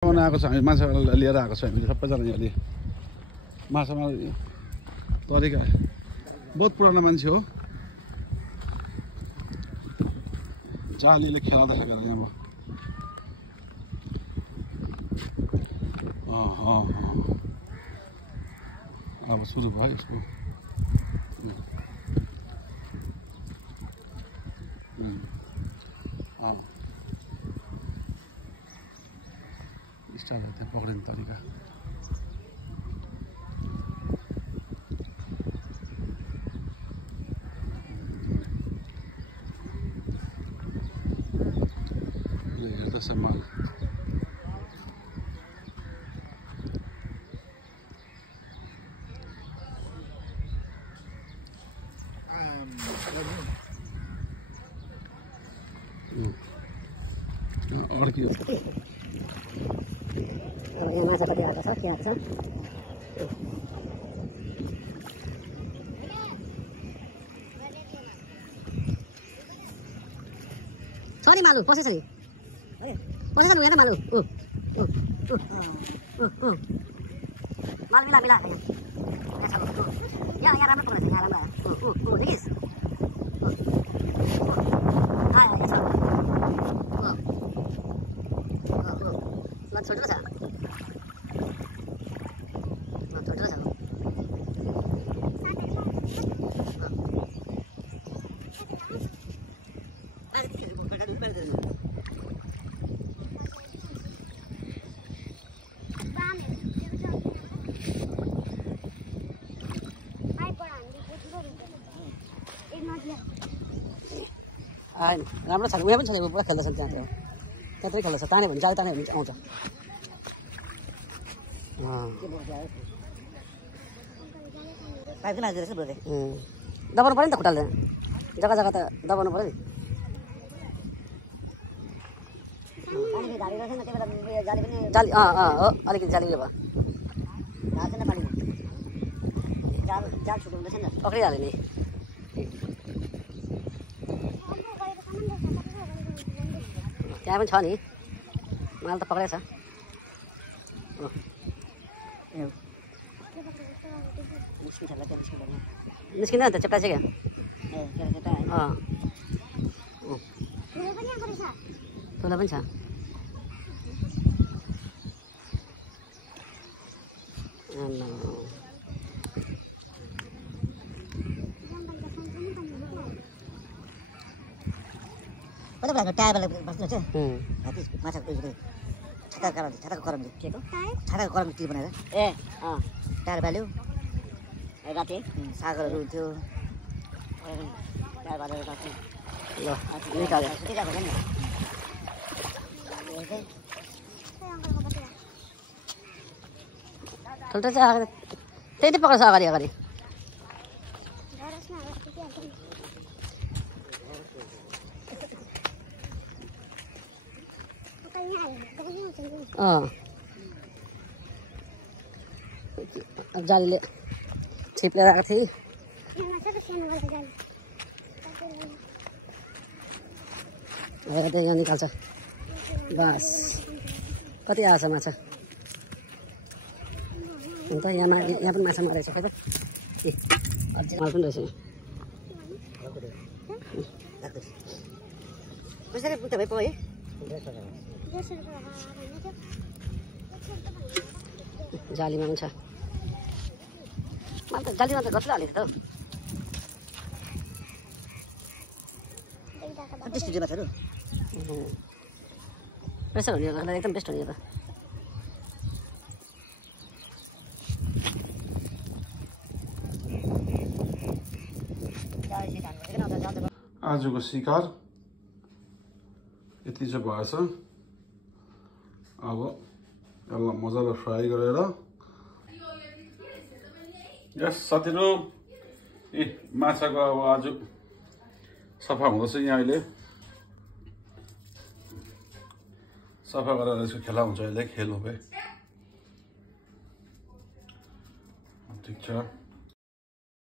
आएको छ हामी माछा लिएर आएको छ हामीले सबैजना यहाँले माछामा तरिका बहुत पुरानो मान्छे हो जालीले खेला देखाएको यहाँ अब सुरु भयो यसको स्टाइल त्यहाँ पक्रिने तरिका हेर्दैछ माल अड्कियो यहाँ माछा कति आएको छ के आएको छ नि मालु पसेछ नि पसेछ नि यहाँ मालु माल मिला यहाँ राम्रो पक्रेछ यहाँ राम्रो देखिस् छोटो छ राम्रो छ उयो पनि छ पुरा खेल्दैछन् त्यहाँ खेल्दैछ ताने भने जाल ताने भने आउँछ दबाउनु पऱ्यो नि त खुट्टाले जग्गा जग्गा त दबाउनु पऱ्यो नि जाली हो अलिकति जाली उयो भयो पक्रिहाल्यो नि त्यहाँ पनि छ नि माल त पक्रेछ निस्किँदैन त चेप्टा चाहिँ क्या ठुलो पनि छ टायरलाई बस्नु छ माछाको छाताको करम छाताको करम टी बनाएर टायर बाल्यो राति सागरहरू हुन्थ्यो टायर बालेर राख्थ्यो ठुल्ठो चाहिँ त्यही त पक्रेछ अगाडि अब जालीले छिप्लेर आएको थिएँ यहाँ निकाल्छ बस कति आएछ माछा अन्त यहाँ पनि माछा मारेको छ खै त माल पनि रहेछ कसरी पुग्छ भाइ है जालीमा पनि छ माल त जालीमा त गट्ला हालेको त प्रेसर हुने एकदम बेस्ट हुने त आजको शिकार यति चाहिँ भएछ अब यसलाई मजाले फ्राई गरेर यस साथीहरु माछाको अब आज सफा हुँदैछ यहाँ अहिले सफा गरेर यसको खेला हुन्छ अहिले खेल हो बे ठीक छ